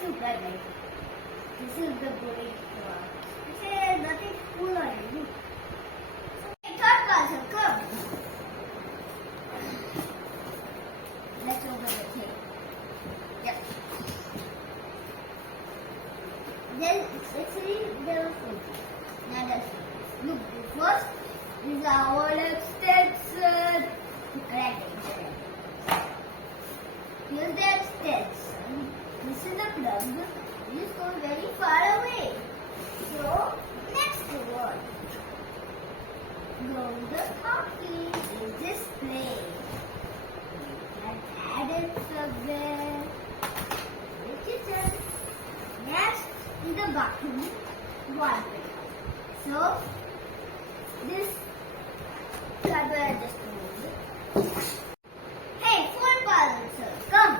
this look like? This is the great one. This is nothing cool on it. Look. Okay, third parcel, come. Let's open the cake. Yep. Then actually there was food. Now that's look. First is our extension. Here's the extension. This is the plug. This goes very far away. So next one. Go the copy is display. And add it somewhere. Which is it? Next is the button. Wallpaper. So this plug will just move it. Hey, phone parcel, come.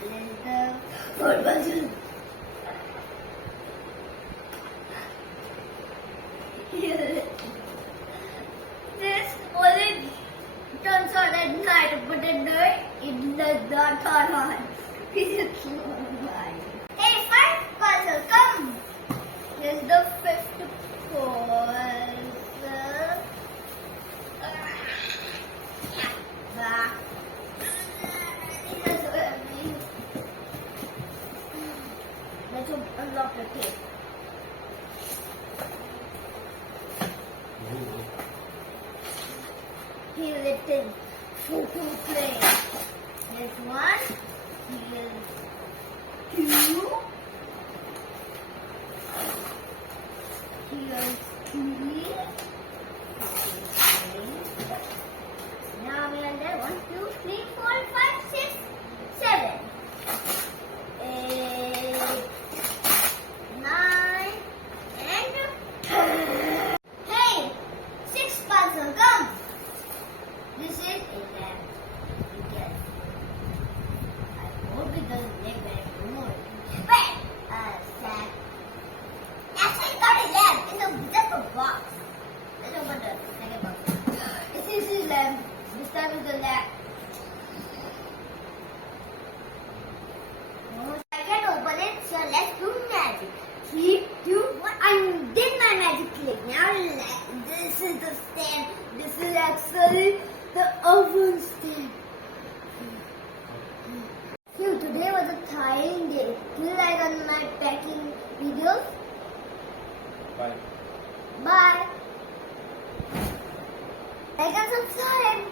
Here is the phone parcel. This only turns on at night, but at night it does not turn on. Hey, first parcel, come. Here's the fifth parcel. Let's unlock the cake. Here it is. Photo play. Here's one. Here's two. Here's three. Now we are there. 1, 2, 3, 4, 5, 6, 7, 8, 9, and 10. Hey, 6 puzzle, come. This is 11. Yes. I hope it doesn't make very more. Wait, set. Actually, not 11. It's just a box. Let's open the second box. This is 11. This time is the left. Oh, I can open it, so let's do magic. 3, 2, 1. I did my magic trick. Now this is the stand. This is actually the oven stand. So today was a tiring day. Do you like on my packing videos? Bye. Bye. Like and subscribe.